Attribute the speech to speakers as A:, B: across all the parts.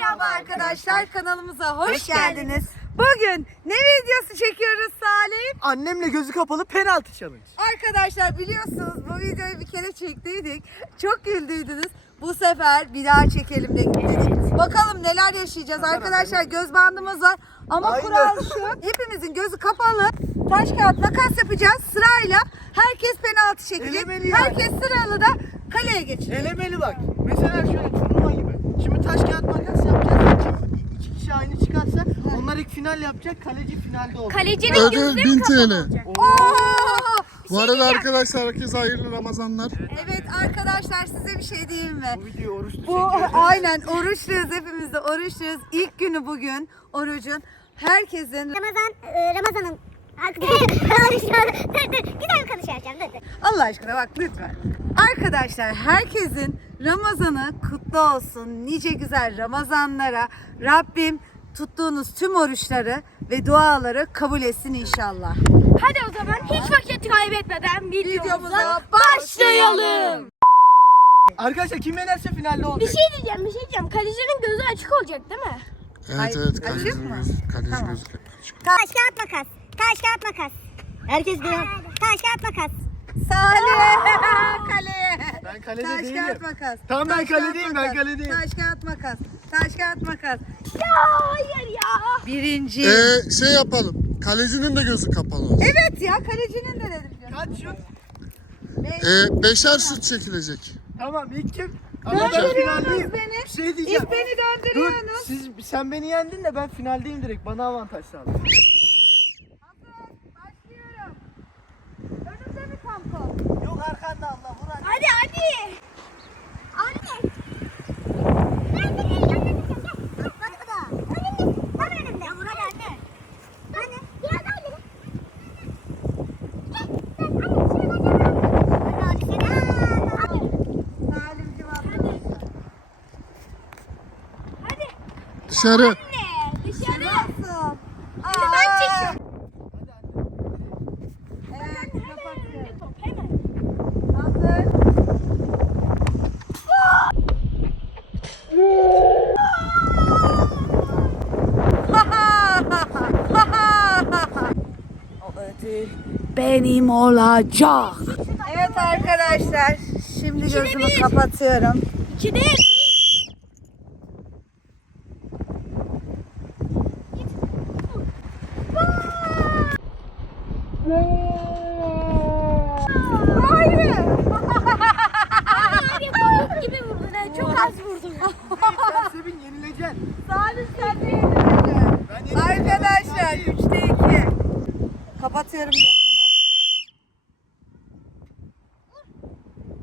A: Merhaba arkadaşlar kanalımıza hoş, Hoş geldiniz. geldiniz. Bugün ne videosu çekiyoruz Salim?
B: Annemle gözü kapalı penaltı challenge.
A: Arkadaşlar biliyorsunuz bu videoyu bir kere çektiydik. Çok güldüydünüz. Bu sefer bir daha çekelim dedik. Bakalım neler yaşayacağız. Arkadaşlar göz bandımız var. Ama Aynen. kural şu. Hepimizin gözü kapalı. Taş kağıt makas yapacağız sırayla. Herkes penaltı çekecek. Elemeli yani. Herkes sıralı da kaleye geçecek.
B: Elemeli bak. Mesela şöyle turnuva gibi. Şimdi taş kağıt makas yapacağız. Kim, iki kişi aynı çıkarsa onlar ilk final yapacak. Kaleci finalde olacak.
A: Kalecinin Ödül gözü 1000 TL. olacak. Oo!
B: Bu arada arkadaşlar herkese hayırlı Ramazanlar.
A: Evet arkadaşlar size bir şey diyeyim mi?
B: Bu videoyu oruçlu Bu çekiyoruz.
A: aynen oruçluyuz hepimiz de oruçluyuz. İlk günü bugün orucun. Herkesin
C: Ramazan, e, Ramazan'ın dur dur güzel
A: bir konuşacağım dur dur. Allah aşkına bak lütfen. Arkadaşlar herkesin Ramazanı kutlu olsun. Nice güzel Ramazanlara Rabbim tuttuğunuz tüm oruçları ve duaları kabul etsin inşallah. Hadi o zaman hiç vakit kaybetmeden videomuza Videomuza başlayalım.
B: Arkadaşlar kim yenerse finalde Bir olacak.
C: şey diyeceğim bir şey diyeceğim. Kalecinin gözü açık olacak değil mi?
B: Evet Ay, evet açık kalecinin mı? gözü, kaleci Tamam. gözü
C: açık. Taş kağıt makas. Taş kağıt makas. Herkes bir Taş kağıt makas.
A: Salih kaleye.
B: Ben kalede Taş değilim. kağıt makas. Tamam, ben Taş, kaledeyim, kağıt, ben makas. kaledeyim.
A: Taş kağıt makas. Taş kağıt makas.
C: Ya hayır ya.
A: Birinci.
B: Ee, şey yapalım. Kalecinin de gözü kapalı olsun.
A: Evet ya kalecinin de dedim.
B: Kaç şut? Beş. Ee, beşer şut çekilecek. Tamam ilk kim?
A: Ama ben finaldeyim. beni. Bir şey diyeceğim. İlk beni Dur döndürüyorsunuz.
B: siz, sen beni yendin de ben finaldeyim direkt. Bana avantaj sağla. Hazır.
A: Başlıyorum. Önümde mi tampon?
B: Yok arkanda abla vur hadi.
C: Hadi hadi. Anne. Ben seni yanına tutacağım. Gel. Bak bu da. Önünde. Tam önünde. Ya hadi anne. Anne. Biraz daha ileri.
B: Gel. Sen anne şuna bak. Hadi hadi seni. Hadi. Salimciğim atladı. Hadi. Dışarı. Anne. Dışarı. Nasıl? Şimdi ben çekiyorum. Evet kapatıyorum. Top hemen. Hazır. benim olacak.
A: Evet arkadaşlar, şimdi gözümü kapatıyorum. İkide bir.
C: Hayır. Abi pamuk gibi vurdun ha. Çok az vurdun.
B: Sen Sevin yenileceksin.
A: Salim sen de yenileceksin. Ben yenileceğim. Arkadaşlar 3'te 2. Kapatıyorum gözümü.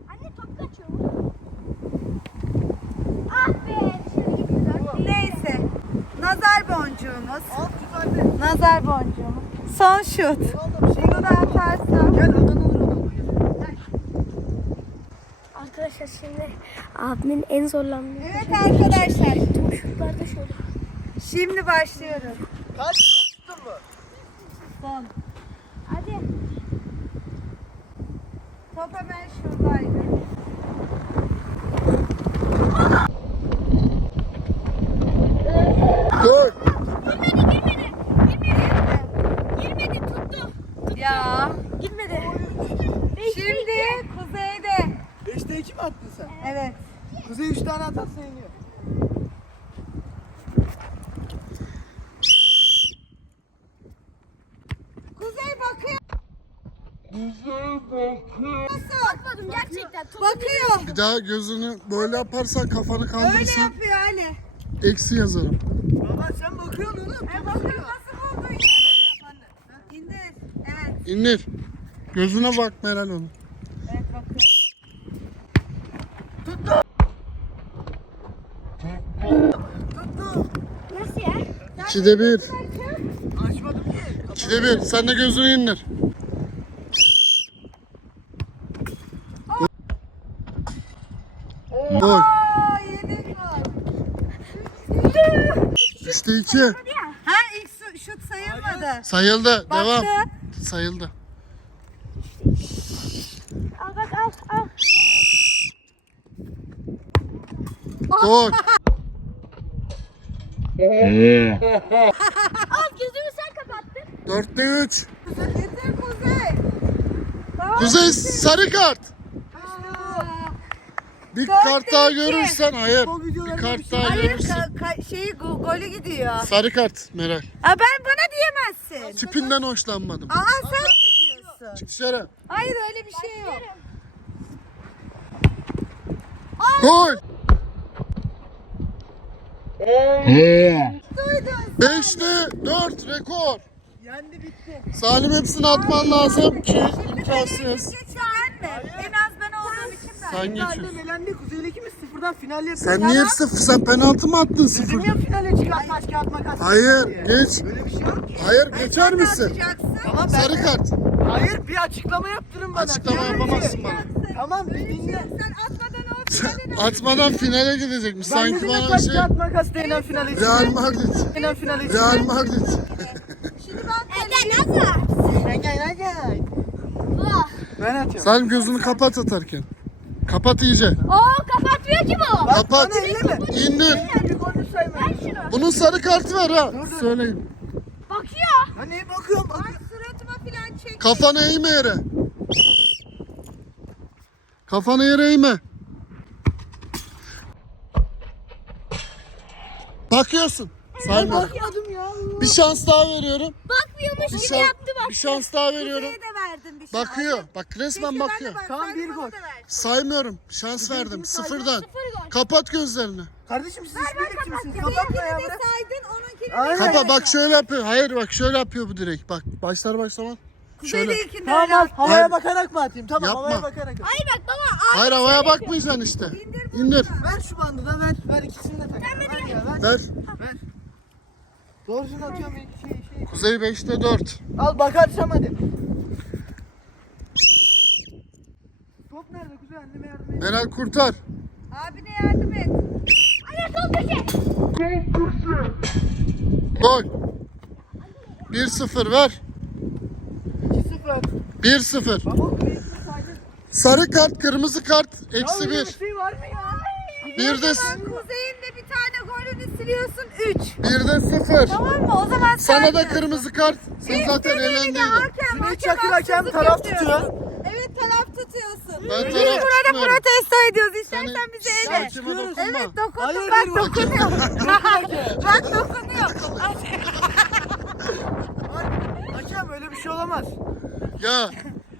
C: Anne top kaçıyor. Ah be. Dışarı gitti.
A: Neyse. Nazar
B: boncuğumuz.
A: Nazar boncuğumuz. Son şut. Şey Bunu da atarsam.
C: Arkadaşlar şimdi abimin en zorlandığı
A: Evet arkadaşlar. tüm şutlarda şöyle. Şimdi başlıyoruz.
B: Kaç şut tuttun mu?
A: Son. Hadi. Top hemen şuradaydı.
B: Dur.
C: Girmedi girmedi. Girmedi. Girmedi tuttu. Ya. Gitmedi.
A: Şimdi kuzeyde.
B: 5'te 2 mi attın sen? Evet. Kuzey 3 tane atarsa yeniyor.
A: Kuzey bakıyor.
C: Bakmadım gerçekten.
A: Topu Bakıyor.
B: Bir daha gözünü böyle yaparsan kafanı Öyle kaldırırsan
A: yapıyor Ali.
B: eksi yazarım. Baba sen bakıyorsun oğlum. E bakıyor nasıl buldun ya?
A: İndir. Evet.
B: İndir. Gözüne bak Meral onu. Evet bakıyor. Nasıl ya? İkide bir. Açmadım ki. İkide bir. Sen de gözünü indir. Dur. Üçte iki.
A: Ha ilk şut sayılmadı.
B: Sayıldı. Baktı. Devam. Sayıldı. Al bak al al. Dur.
C: Az gözümü sen kapattın.
B: Dörtte üç.
A: Getir Kuzey.
B: Tamam. Kuzey sarı kart. Bir Dörtte kart daha iki. görürsen hayır. Futbol Bir kart şey- daha Hayır görürsen. ka-
A: ka- şeyi go- golü gidiyor.
B: Sarı kart Meral.
A: Aa, ben bana diyemezsin.
B: Tipinden hoşlanmadım.
A: Aa sen mi
B: diyorsun? Çık dışarı.
A: Hayır öyle bir şey yok.
B: Gol. Duydun. Beşte dört rekor. Yendi bitti. Salim hepsini atman lazım ki imkansız. En az ben olduğum için ben. Sen geçiyorsun. melendi Kuzey'le ikimiz sıfırdan final yapıyoruz. Sen niye hep sıfır? Sen penaltı mı attın Dedim sıfır? ya finale çıkar taş kağıt makas. Hayır geç. Böyle bir şey yok ki. Hayır Ay, geçer misin? Tamam ben Sarı kart. Hayır bir açıklama yaptırın bana. Açıklama Diyorum ki- yapamazsın bana. Tamam bir dinle. Sen atmadan Atmadan finale gidecekmiş. Ben Sanki bana şey. kağıt makas denen finale Real çıkar. Madrid. Denen finale Real. Madrid. Şimdi ben Ege nasıl? Gel. Ben atıyorum. Salim gözünü kapat atarken. Kapat iyice.
C: Oo kapatmıyor ki bu.
B: Bak, Kapat. İndir. Bunun sarı kartı var ha. Söyleyin.
C: Bakıyor.
B: Ya neye bakıyorum? Bak. Ay suratıma falan çek. Kafanı eğme yere. Kafanı yere eğme. Bakıyorsun. Sayma. Bakmadım ya. Bir şans daha veriyorum.
C: Bakmıyormuş Bir, gibi şans, yaptı bak. bir
B: şans daha veriyorum. Kuzey'e de verdim bir şey. Bakıyor. Bak resmen bakıyor. bak- Tamam, sen bir gol. Saymıyorum. Şans verdim. Sıfırdan. Sıfır gol. Kapat gözlerini. Kardeşim siz hiçbiri kimsiniz? Kapatma ya bırak. saydın, onunkini de Aynen. Kapa bak şöyle yapıyor. Hayır bak şöyle yapıyor bu direkt. Bak başlar başlamaz. Şöyle. de Tamam öyle al. attı. Havaya Hayır. bakarak mı atayım? Tamam Yapma. havaya bakarak at. Hayır bak baba. Hayır havaya bakmayacaksın işte. İndir. Ver şu bandı da ver. Ver ikisini de tak. Ver ya ver. Ver. Ver. Doğrusunu atıyorum şey şey. Kuzey 5'te 4. Al bakarsam hadi. Top nerede Kuzey anneme yardım et. Meral kurtar. Abine yardım et. Hayır sol köşe. Gol. 1-0 ver. 2-0. 1-0. Baba Kuzey'i saydın. Sarı kart, kırmızı kart, eksi öyle 1.
A: Bir de Kuzey'in de bir tane golünü siliyorsun 3.
B: bir de 0. Tamam mı? O zaman Sana da kırmızı kart. Sen zaten hakem, Cüneyt Çakır hakem
A: taraf tutuyor. Evet taraf tutuyorsun. Ben Biz taraf burada tutmuyorum. protesto ediyoruz. İstersen Seni bizi ele. saçıma dokunma. Evet dokundum Hayır, bak dokunuyor. bak dokunuyor.
B: Hakem öyle bir şey olamaz. Ya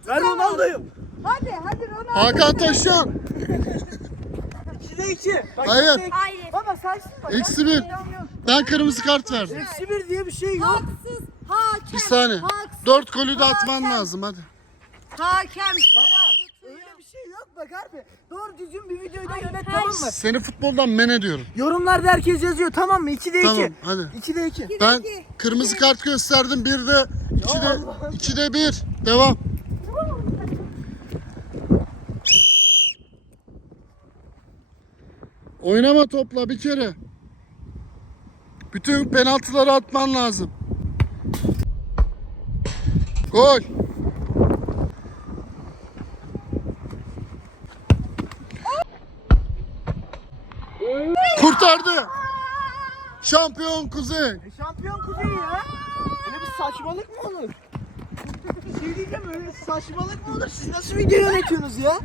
B: Ver Ronaldo'yu. hadi hadi Ronaldo. Hakan Taşyan. 2'de 2. Bak, Hayır. iki. Hayır. Baba saysın bak. Eksi 1. Ben kırmızı kart verdim. Eksi 1 diye bir şey yok. Haksız hakem. Bir saniye. Haksız, 4 golü de atman hakem. lazım hadi. Hakem. Baba öyle bir şey yok bak harbi. Doğru düzgün bir videoyu da yönet tamam mı? Seni futboldan men ediyorum. Yorumlarda herkes yazıyor tamam mı? 2'de 2. Tamam hadi. 2'de 2. Ben kırmızı kart gösterdim. Bir de 2'de 2'de 1. Devam. Oynama topla bir kere. Bütün penaltıları atman lazım. Gol. Kurtardı. Şampiyon Kuzey. E, şampiyon Kuzey ya. Öyle bir saçmalık mı olur? Bir şey diyeceğim öyle saçmalık mı olur? Siz nasıl video yönetiyorsunuz ya?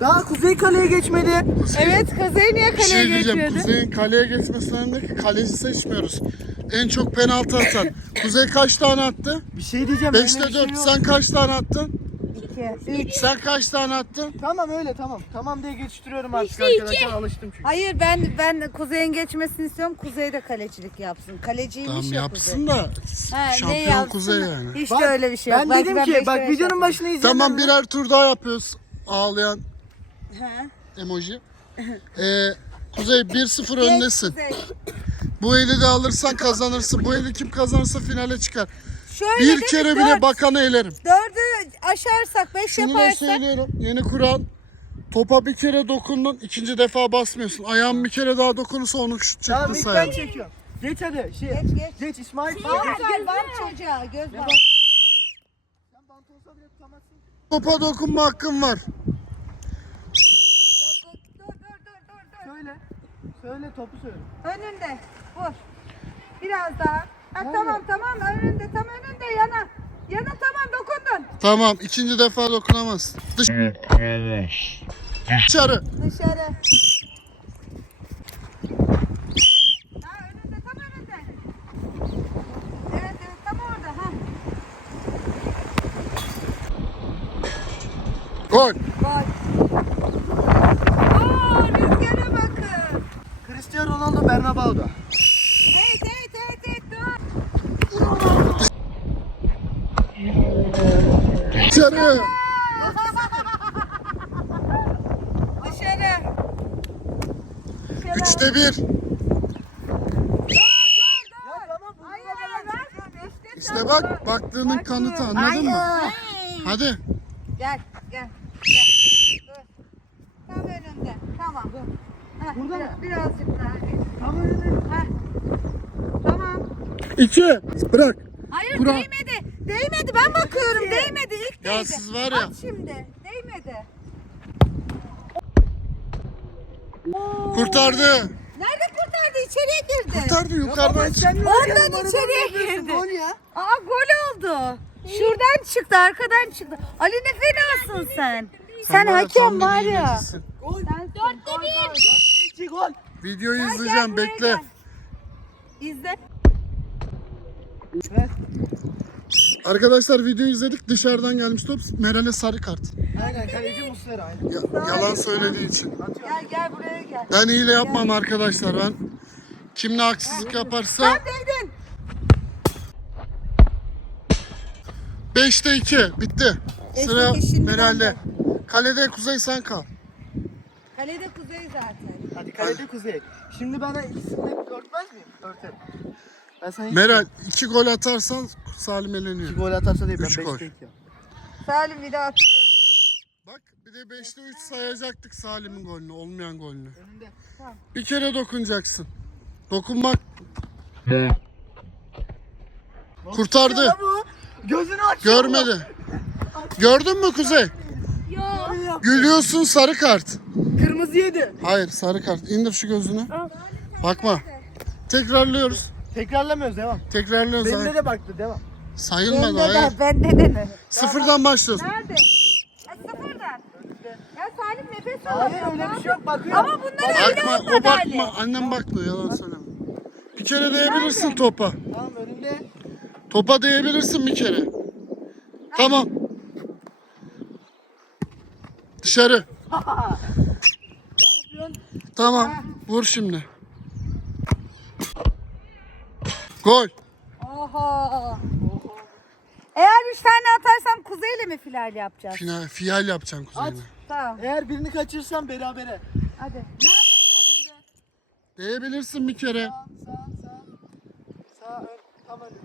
B: Daha Kuzey kaleye geçmedi.
A: Evet Kuzey niye Bir kaleye şey diyeceğim. geçiyordu?
B: Kuzey'in kaleye geçmesinden de kaleci seçmiyoruz. En çok penaltı atan. Kuzey kaç tane attı? Bir şey diyeceğim. öyle 5'te bir şey 4. yok. Sen kaç tane attın? 2, 3. Sen kaç tane attın? Tamam öyle tamam. Tamam diye geçiştiriyorum artık İşte arkadaşlar. iki. Alıştım çünkü.
A: Hayır ben ben Kuzey'in geçmesini istiyorum. Kuzey de kalecilik yapsın. Kaleciymiş Tamam ya
B: yapsın da Kuzey. Ha, ne şampiyon yapsın Kuzey yani.
A: Hiç Bak, de öyle bir şey yok.
B: Ben Belki dedim ki bak videonun başına izleyenler Tamam birer tur daha yapıyoruz. Ağlayan Emoji. Ee, Kuzey 1-0 öndesin. Kuzey. Bu eli de alırsan kazanırsın. Bu eli kim kazanırsa finale çıkar. Şöyle Bir mi? kere bile Dört. bakanı elerim.
A: Dördü aşarsak, beş Şunu da yaparsak
B: söylüyorum. Yeni kural. Topa bir kere dokundun, ikinci defa basmıyorsun. Ayağın bir kere daha dokunursa onu şut Tamam çekti ilk ben çekiyorum. Geç hadi. Şey, Geç, geç. Geç İsmail. Var var var çocuğa göz var. Sen bant olsa bile tutamazsın. Topa dokunma hakkın var. Dur dur
A: dur dur dur. Söyle. Topu söyle. Önünde. Vur. Biraz daha. Ha, tamam tamam önünde tam önünde yana. Yana tamam dokundun.
B: Tamam ikinci defa dokunamaz. Dış- Dışarı. Dışarı.
A: Ha önünde tam önünde. Evet evet tam orada ha.
B: Gol. Gol. Cristiano Ronaldo Bernabeu'da.
A: Evet evet evet evet dur.
B: Dışarı. Dışarı. Üçte bir. Dur dur dur. İşte bak dur. baktığının Bak kanıtı dur. anladın mı? Hadi. Gel gel. Gel.
A: Dur. Tam önünde. Tamam. Heh, Burada biraz, mı? Birazcık
B: 2. Bırak.
A: Hayır Bırak. değmedi. Değmedi ben bakıyorum İki. değmedi. İlk değdi.
B: Ya siz var ya. At
A: şimdi. Değmedi. Kurtardı. Nerede kurtardı? İçeriye girdi.
B: Kurtardı yukarıdan çıktı.
A: Oradan içeriye girdi. Gol ya. Aa gol oldu. Şuradan çıktı, arkadan çıktı. Ali ne fenasın sen. Sen, var, hakem var ya. Gol. Dörtte
B: bir. gol. Videoyu izleyeceğim bekle. İzle. Ver. Arkadaşlar videoyu izledik dışarıdan gelmiş top Meral'e sarı kart. Aynen kaleci Muslera aynen. Ya- yalan söylediği için. Gel gel buraya gel. Ben hile yapmam arkadaşlar ben. Kim ne haksızlık yaparsa Sen değdin. 5'te 2 bitti. Beşte Sıra Meral'de. Kalede Kuzey sen kal.
A: Kalede kuzey zaten.
B: Hadi kalede Kuzey. Şimdi bana ikisini örtmez miyim? Örterim. Ben sana Meral 2 gol atarsan Salim iki eleniyor. gol atarsa değil ben Üç gol.
A: 5'te 2 Salim bir de atıyor.
B: Bak bir de 5'te 3 sayacaktık Salim'in golünü olmayan golünü. Önünde. Bir kere dokunacaksın. Dokunmak. Kurtardı. Ya bu. Gözünü aç. Görmedi. Gördün mü Kuzey? Yok. Gülüyorsun sarı kart. Kırmızı yedi. Hayır sarı kart. İndir şu gözünü. Bakma. Tekrarlıyoruz. Tekrarlamıyoruz devam. Tekrarlıyoruz. Benimle de baktı devam. Sayılmadı Bende hayır. de, bende de mi? Sıfırdan başlıyoruz. Nerede? Ha, sıfırdan.
C: Ya Salim nefes Hayır alamıyor. öyle bir şey yok bakıyor. Ama bunlara öyle Bakma o olmadı
B: Ali. bakma. Annem bakmıyor yalan söyleme. Bir kere değebilirsin topa. Tamam önünde. Topa değebilirsin bir kere. Tamam. Dışarı. Tamam. Vur şimdi. Gol. Oho.
A: Eğer üç tane atarsam kuzeyle mi final yapacağız?
B: Final, fiyal yapacaksın kuzeyine. Tamam. Eğer birini kaçırırsam berabere. Hadi. Değebilirsin bir kere. Sağ sağ sağ. Sağ ön tam önünde.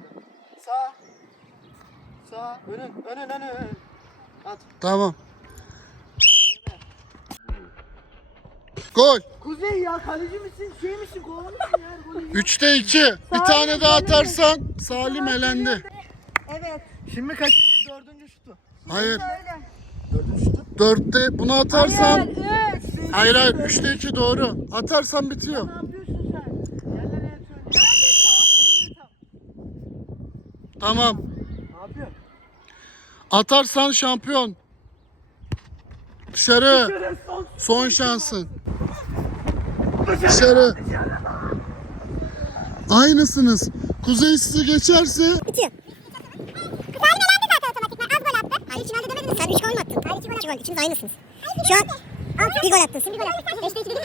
B: Sağ. Sağ önün önün önün önün. At. Tamam. Gol. Kuzey ya kaleci misin şey misin kovalı mısın ya? Golü- Üçte iki. Bir tane daha atarsan Salim elendi. Evet. Şimdi kaçıncı dördüncü şutu? Hayır. Öyle. Dördüncü şutu. Dörtte bunu atarsam. Hayır, üç. Hayır hayır. Üçte iki doğru. Atarsan bitiyor. Ne yapıyorsun sen? Yerlere yatıyorsun. Tam. Tamam. Ne yapıyorsun? Atarsan şampiyon. Dışarı. Son şansın. Dışarı. Aynısınız. Kuzey sizi geçerse Bitiyor. Salim elendi zaten otomatikman. Az gol attı. Hayır finalde demedin mi? Sen 3 gol mü attın? Hayır 2 gol attın. 2 gol. İkiniz aynısınız. Şu an bir gol attın. Bir gol attın. 5'te 2 dedik.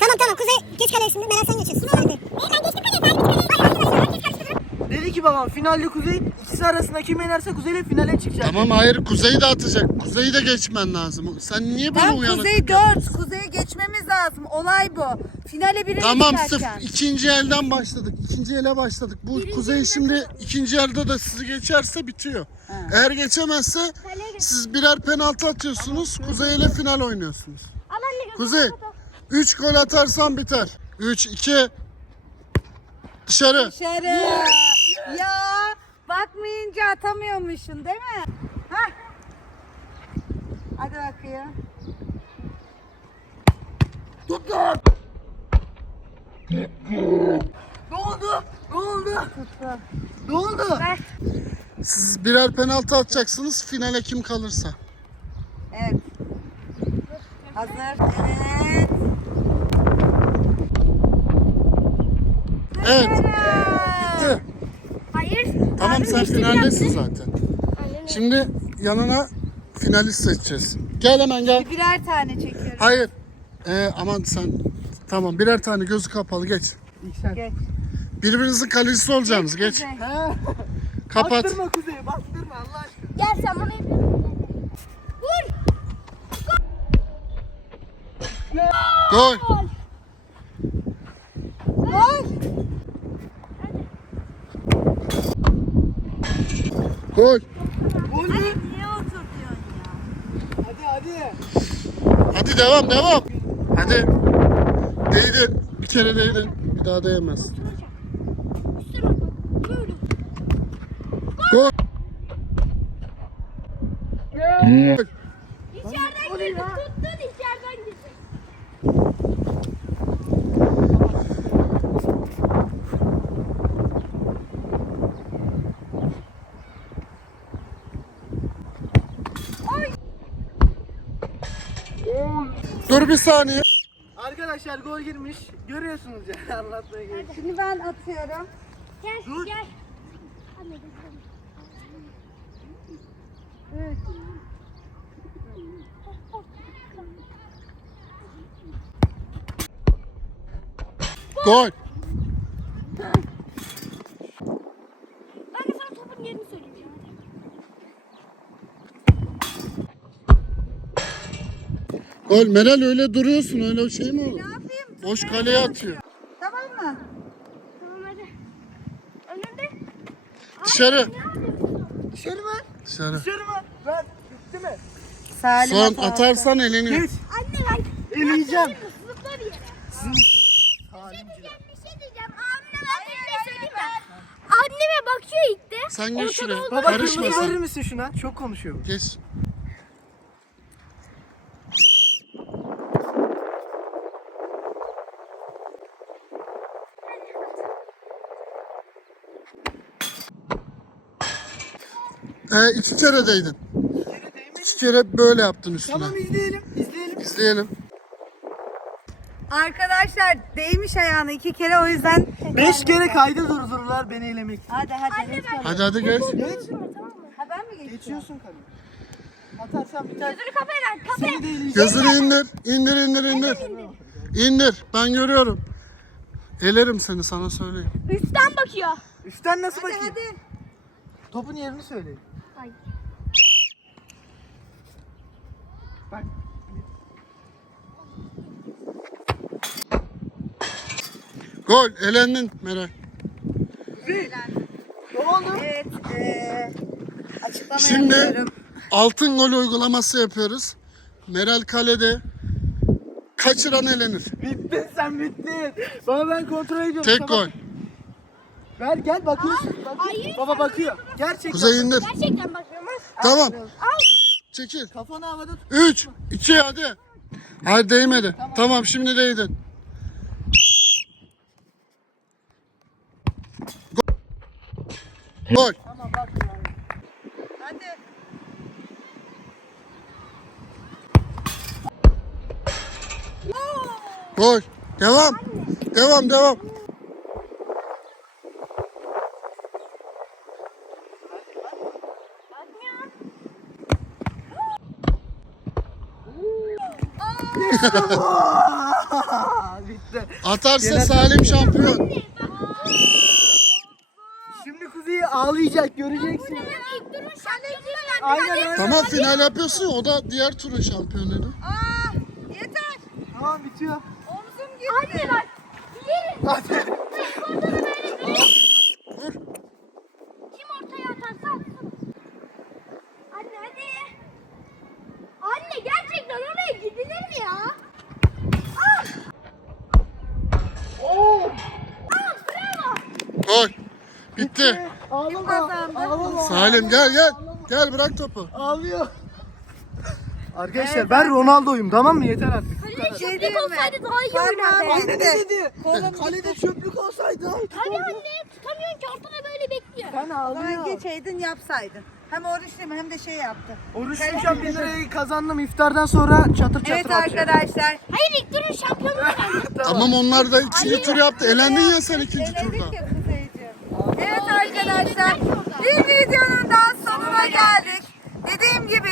B: Tamam tamam Kuzey geç kaleye şimdi. Meral sen geçiyorsun. Hadi. Ben geçtim kaleye. Salim hiç kaleye. Dedi ki babam finalde Kuzey ikisi arasında kim yenerse Kuzey'le finale çıkacak. Tamam hayır Kuzey de atacak. Kuzey'i de geçmen lazım. Sen niye böyle Tam uyanık?
A: kuzey 4. Kuzeye geçmemiz lazım. Olay bu. Finale birini
B: Tamam çıkarken. ikinci elden başladık. İkinci ele başladık. Bu Kuzey şimdi ikinci elde de sizi geçerse bitiyor. Eğer geçemezse siz birer penaltı atıyorsunuz. Kuzey ile final oynuyorsunuz. Kuzey 3 gol atarsan biter. 3 2 dışarı. Dışarı.
A: Ya bakmayınca atamıyormuşsun değil mi? Hah. Hadi bakayım.
B: Ne oldu? Ne oldu? Ne oldu? Siz birer penaltı atacaksınız. Finale kim kalırsa. Evet. Hazır. Evet. Evet. Bitti. Tamam sen finaldesin zaten. Şimdi yanına finalist seçeceğiz. Gel hemen gel.
A: Birer tane çekiyorum.
B: Hayır. Ee, aman sen tamam birer tane gözü kapalı geç. Geç. Birbirinizin kalecisi olacaksınız geç. Kapat. Bastırma Kuzey'i bastırma Allah aşkına. Gel sen bana yapıyorsun. Vur. Gol. Gol. Gol. Gol mü?
A: Niye otur diyorsun ya?
B: Hadi hadi. Hadi devam devam. Hadi. Değdin. Bir kere değdin. Bir daha değemez. Gol. Gol. İçeriden girdi. Tuttun içeriden girdi. Dur bir saniye. Arkadaşlar gol girmiş. Görüyorsunuz ya anlatmaya gerek.
A: Şimdi ben atıyorum. Gel Dur. gel.
B: Gol. Ben de sana topun yerini söyleyeceğim. Gol. Meral öyle duruyorsun. Öyle bir şey mi olur? Ne yapayım? Boş kaleye atıyor. Tamam mı? Tamam hadi. Önünde. Dışarı. Dışarı mı? Dışarı. Dışarı mı? Ver. Bitti mi? Salim Son atarsan eleniyor. Geç. Anne ben. Eleyeceğim. Zıpla bir yere. Sizin için.
C: Bir şey diyeceğim, bir şey. Abime ben bir şey söyleyeyim mi? Anneme bakıyor ilk de.
B: Sen geç şuraya. Baba Karışma kırmızı verir misin şuna? Çok konuşuyor. bu. Geç. Ee, iki kere değdin. İki kere böyle yaptın üstüne. Tamam izleyelim. İzleyelim. İzleyelim.
A: Arkadaşlar değmiş ayağına iki kere o yüzden.
B: Beş kere kayda durdururlar beni elemek. Hadi hadi. geç bakalım. Hadi hadi geç. Geç. Ha ben mi geçiyorum? Geçiyorsun kaleye. Atarsan biter. Gözünü kapaya lan, kapaya. Seni de eleyeceğim. Gözünü indir. İndir indir indir. İndir. Ben görüyorum. Elerim seni sana söyleyeyim.
C: Üstten bakıyor.
B: Üstten nasıl Hadi bakayım? hadi. Topun yerini söyleyin. Hayır. Bak. Gol. Elendin Meral. Ne oldu? Evet. eee açıklama Şimdi yapıyorum. altın gol uygulaması yapıyoruz. Meral kalede kaçıran elenir. Bittin sen bittin. Baba ben kontrol ediyorum. Tek Tamam. gol. Ver gel bakıyorsun. Bakıyor. hayır. Baba bakıyor. Gerçekten. Kuzey indir. Gerçekten bakıyorum. Tamam. Çekil. Kafanı havada tut. 3, 2 hadi. Hadi değmedi. Tamam, şimdi değdin. Gol. Gol. Tamam bak. Hadi. Gol. Devam. Devam, devam. bitti. Atarsa Gene Salim şampiyon. Şimdi Kuzey ağlayacak göreceksin. Aynen aynen. Tamam final yapıyorsun ya, o da diğer turun şampiyonuydu. Aa yeter. Tamam bitiyor. Omzum gitti. Anne bak. Yeri. Hadi. Ortada böyle böyle. Vur. Kim ortaya atarsa atsın. Anne hadi. Anne gerçekten oraya gidilir mi ya? Ah! Oo. Ah bravo. Gol. Bitti. Ağlama. kazandı? Ağlama. Salim gel gel. Gel bırak topu. Ağlıyor. Arkadaşlar ben Ronaldo'yum tamam mı? Yeter artık. Şey Çöplük olsaydı daha iyi oynardı. Gitti. dedi? Kalede çöplük olsaydı. ay,
C: Hadi anne tutamıyorsun ki ortada böyle bekliyor. Ben Ben
A: ağlıyorum. geçeydin yapsaydın. Hem oruçluyum hem de şey yaptı.
B: Oruç tutacağım 1000 lirayı kazandım iftardan sonra çatır çatır Evet
A: atacağım. arkadaşlar. Hayır ilk turun
B: şampiyonu ben. Tamam onlar da ikinci tur yaptı. Elendin ya sen ikinci turda.
A: Evet arkadaşlar bir videonun daha sonuna geldik. Dediğim gibi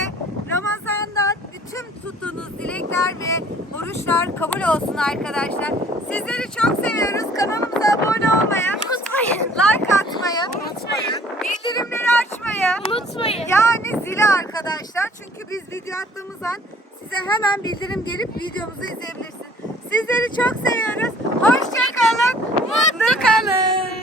A: Ramazan'da bütün tuttuğunuz dilekler ve oruçlar kabul olsun arkadaşlar. Sizleri çok seviyoruz. Kanalımıza abone olmayı, Unutmayın. like atmayı, Unutmayın. bildirimleri açmayı, Unutmayın. yani zili arkadaşlar. Çünkü biz video attığımız an size hemen bildirim gelip videomuzu izleyebilirsiniz. Sizleri çok seviyoruz. Hoşçakalın, mutlu kalın.